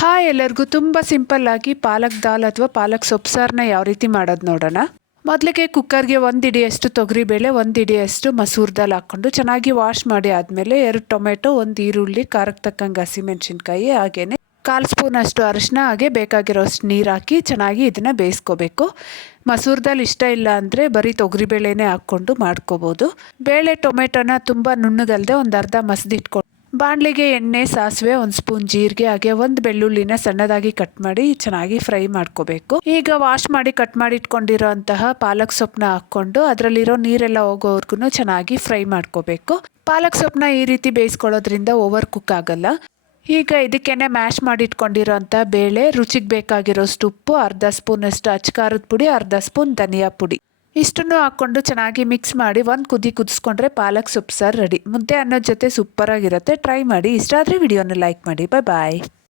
Hi ಎಲ್ಲರಿಗೂ ತುಂಬ simple ಆಗಿ ಪಾಲಕ್ ದಾಲ್ ಅಥವಾ ಪಾಲಕ್ ಸೊಪ್ಪು ಸಾರನ್ನ ಯಾವ ರೀತಿ ಮಾಡೋದು ನೋಡೋಣ. ಮೊದಲಿಗೆ ಕುಕ್ಕರ್ಗೆ 1 ಹಿಡಿಯಷ್ಟು ತೊಗರಿಬೇಳೆ, 1 ಹಿಡಿಯಷ್ಟು ಮಸೂರ್ ದಾಲ್ ಹಾಕ್ಕೊಂಡು ಚೆನ್ನಾಗಿ ವಾಶ್ ಮಾಡಿ ಆದಮೇಲೆ 2 ಟೊಮೆಟೊ, 1 ಈರುಳ್ಳಿ, ಖಾರಕ್ಕೆ ತಕ್ಕಂಗೆ ಹಸಿಮೆಣಸಿನ್ಕಾಯಿ, ಹಾಗೇನೆ 1/4 ಸ್ಪೂನ್ ಅಷ್ಟು ಅರಿಶಿನ, ಹಾಗೆ ಬೇಕಾಗಿರೋಷ್ಟು ನೀರು ಹಾಕಿ ಚೆನ್ನಾಗಿ ಇದನ್ನು ಬೇಯಿಸ್ಕೋಬೇಕು. ಮಸೂರ್ ದಾಲ್ ಇಷ್ಟ ಇಲ್ಲ ಅಂದರೆ ಬರೀ ತೊಗರಿಬೇಳೆನೇ ಹಾಕ್ಕೊಂಡು ಮಾಡ್ಕೋಬೋದು. ಬೇಳೆ ಟೊಮೆಟೊನ ತುಂಬ ನುಣ್ಣಗಲ್ಲದೆ ಒಂದು ಅರ್ಧ ಮಸದಿಟ್ಕೊಂಡು ಬಾಣಲಿಗೆ ಎಣ್ಣೆ, ಸಾಸಿವೆ, 1 ಸ್ಪೂನ್ ಜೀರಿಗೆ, ಹಾಗೆ 1 ಬೆಳ್ಳುಳ್ಳಿನ ಸಣ್ಣದಾಗಿ ಕಟ್ ಮಾಡಿ ಚೆನ್ನಾಗಿ ಫ್ರೈ ಮಾಡ್ಕೋಬೇಕು. ಈಗ ವಾಶ್ ಮಾಡಿ ಕಟ್ ಮಾಡಿ ಇಟ್ಕೊಂಡಿರೋ ಅಂತಹ ಪಾಲಕ್ ಸೊಪ್ಪನ್ನ ಹಾಕ್ಕೊಂಡು ಅದರಲ್ಲಿರೋ ನೀರೆಲ್ಲ ಹೋಗೋವರೆಗೂ ಚೆನ್ನಾಗಿ ಫ್ರೈ ಮಾಡ್ಕೋಬೇಕು. ಪಾಲಕ್ ಸೊಪ್ಪನ್ನ ಈ ರೀತಿ ಬೇಯಿಸ್ಕೊಳ್ಳೋದ್ರಿಂದ ಓವರ್ ಕುಕ್ ಆಗಲ್ಲ. ಈಗ ಇದಕ್ಕೇನೆ ಮ್ಯಾಶ್ ಮಾಡಿ ಇಟ್ಕೊಂಡಿರೋ ಅಂಥ ಬೇಳೆ, ರುಚಿಗೆ ಬೇಕಾಗಿರೋಷ್ಟು ಉಪ್ಪು, ಅರ್ಧ ಸ್ಪೂನಷ್ಟು ಅಚ್ಚ ಖಾರದ ಪುಡಿ, ಅರ್ಧ ಸ್ಪೂನ್ ಧನಿಯಾ ಪುಡಿ ಇಷ್ಟನ್ನು ಹಾಕ್ಕೊಂಡು ಚೆನ್ನಾಗಿ ಮಿಕ್ಸ್ ಮಾಡಿ 1 ಕುದಿ ಕುದಿಸ್ಕೊಂಡ್ರೆ ಪಾಲಕ್ ಸೊಪ್ಪು ಸಾರು ರೆಡಿ. ಮುದ್ದೆ ಅನ್ನೋದ್ ಜೊತೆ ಸೂಪರಾಗಿರುತ್ತೆ. ಟ್ರೈ ಮಾಡಿ. ಇಷ್ಟ ಆದರೆ ವಿಡಿಯೋನ ಲೈಕ್ ಮಾಡಿ. ಬಾಯ್.